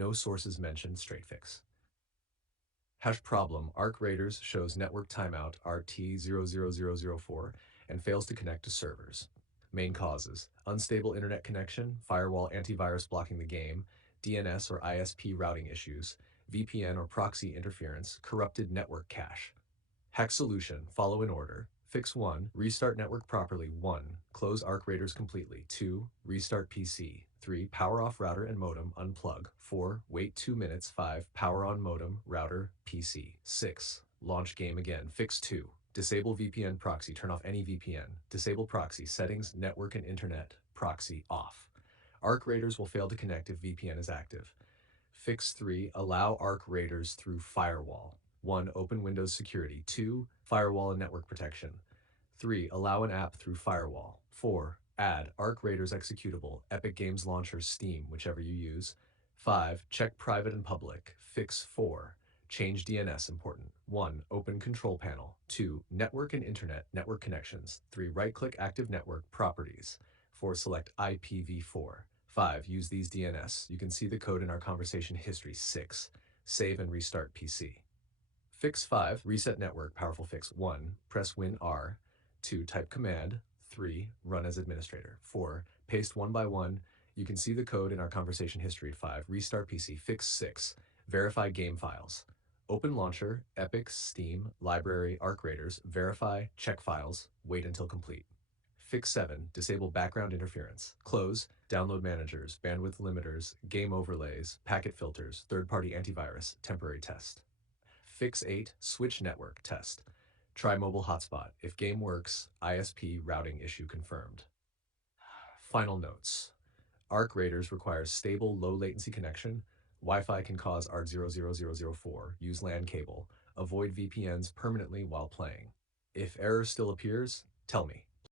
No sources mentioned, straight fix. Hash problem, ARC Raiders shows network timeout ART00004 and fails to connect to servers. Main causes, unstable internet connection, firewall antivirus blocking the game, DNS or ISP routing issues, VPN or proxy interference, corrupted network cache. Hack solution, follow in order. Fix 1, restart network properly. 1, close ARC Raiders completely. 2, restart PC. 3, power off router and modem, unplug. 4, wait 2 minutes. 5, power on modem, router, PC. 6, launch game again. Fix 2, disable VPN proxy, turn off any VPN. Disable proxy, settings, network and internet, proxy off. ARC Raiders will fail to connect if VPN is active. Fix 3, allow ARC Raiders through firewall. 1, open Windows security. 2, firewall and network protection. 3, allow an app through firewall. 4, add ARC Raiders executable, Epic Games Launcher, Steam, whichever you use. 5, check private and public. Fix 4, change DNS, important. 1, open control panel. 2, network and internet, network connections. 3, right-click active network, properties. 4, select IPv4. 5, use these DNS. You can see the code in our conversation history. 6, save and restart PC. Fix 5, reset network, powerful fix. 1, press Win R. 2, type command. 3, run as administrator. 4, paste one by one. You can see the code in our conversation history. 5, restart PC. Fix 6, verify game files. Open launcher, Epic, Steam, library, ARC Raiders, verify, check files, wait until complete. Fix 7, disable background interference. Close, download managers, bandwidth limiters, game overlays, packet filters, third-party antivirus, temporary test. Fix 8, switch network, test. Try mobile hotspot. If game works, ISP routing issue confirmed. Final notes. ARC Raiders requires stable, low-latency connection. Wi-Fi can cause ART00004. Use LAN cable. Avoid VPNs permanently while playing. If error still appears, tell me.